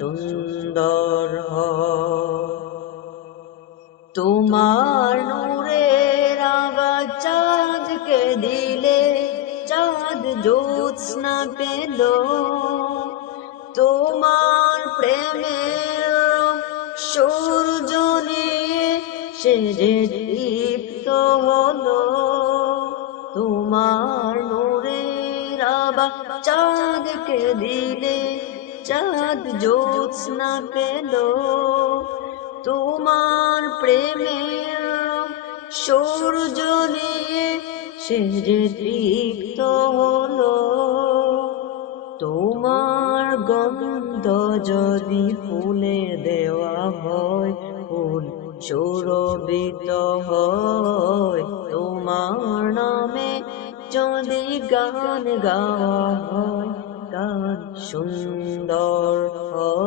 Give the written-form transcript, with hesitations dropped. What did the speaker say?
সুন্দর হয়। তোমার নূরের আবার চাঁদকে দিলে চাঁদ জ্যোৎস্না পেল, তোমার প্রেমের সূর্য নিয়ে সে যে দীপ্ত হলো। তোমার নূরের আবার চাঁদকে দিলে চাঁদ জ্যোৎস্না পেল, তোমার প্রেমের সূর্য নিয়ে সে যে দীপ্ত হলো। তোমার গন্ধ যদি ফুলে দেওয়া হয়, ফুল সুরভিত হয়। তোমার নামে যদি গান গাওয়া হয়, গান সুন্দর হয়।